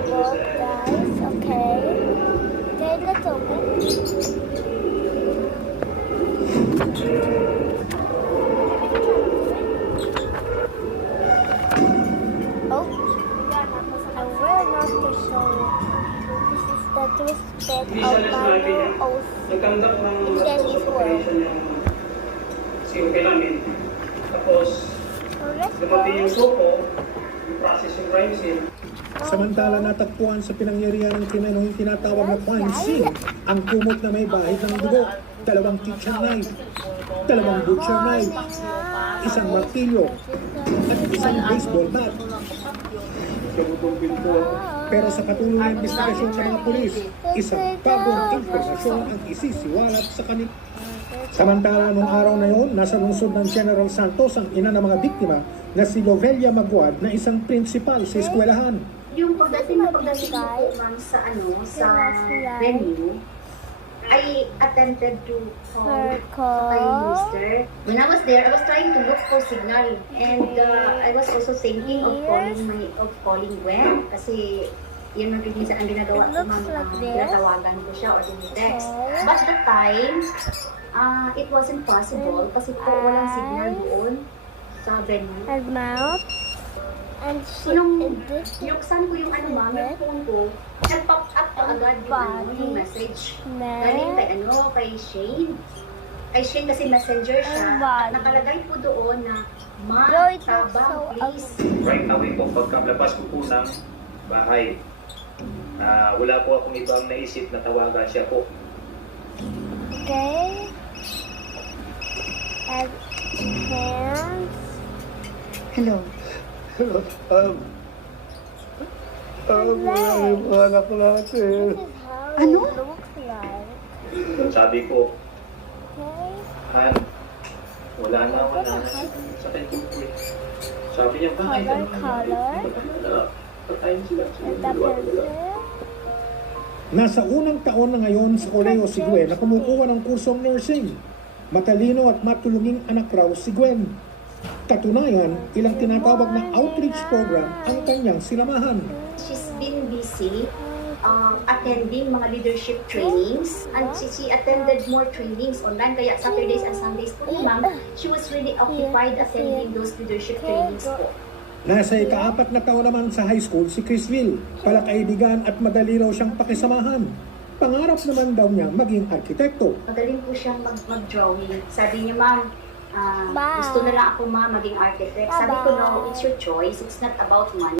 book, guys. Okay. Okay, let's open. Oh, I will not to show you. This is the twisted of Mario O's Nagkandak ng in Dennis World. operation yung COP namin. Tapos, So let's dumating yung go. SOCO, yung process yung crime scene. Samantala natagpuan sa pinangyarihan ng krimen yung tinatawag na crime scene ang kumot na may bahid ng dugo, dalawang kitchen knife, dalawang butcher knife, isang martilyo, at isang baseball bat. Pero sa patuloy na investigasyon sa mga pulis, isang bagong impormasyon ang isisiwalat sa kanila. Samantala, nung araw na yun, nasa lungsod ng General Santos ang ina ng mga biktima na si Lovelia Maguad na isang principal sa eskwelahan. Yung pagdating ko po, ma'am, sa venue, I attempted to call kay Mr. When I was there, I was trying to look for signal, and I was also thinking of calling Gwen, kasi yun ang minsan ang ginagawa ko, ma'am, tinatawagan ko siya or text. But the time, it wasn't possible kasi po walang signal doon sa venue. And mouth. And So, nung binuksan ko yung ma'am, yung phone ko, nag-pop up agad yung message. Galing kay Shane. Kay Shane kasi messenger siya. At nakalagay po doon na, "Ma, tabang, please." Right away po, pagkalabas ko po ng bahay, wala po akong ibang naisip na tawagan siya po. Okay. And hands. Hello. Yung anak natin. This is how Ano? it looks like. Sabi ko, Okay. Han, wala na. Sakit ko po eh. Sabi niya, bakit? Color. Patayin sila. And the pencil. Nasa unang taon na ngayon sa Koleho si Gwen na kumukuha ng kursong nursing. Matalino at matulunging anak raw si Gwen. Katunayan, ilang tinatawag na outreach program ang kanyang sinamahan. She's been busy attending mga leadership trainings, and she attended more trainings online, kaya Saturdays and Sundays po ma'am, she was really occupied attending those leadership trainings po. Nasa ika-4 na taon naman sa high school si Chrisville, palakaibigan at madali raw siyang pakisamahan. Pangarap naman daw niya maging arkitekto. Magaling po siyang mag-drawing. Sabi niya, ma'am, gusto na lang ako maging architect. Sabi ko, no, it's your choice. It's not about money.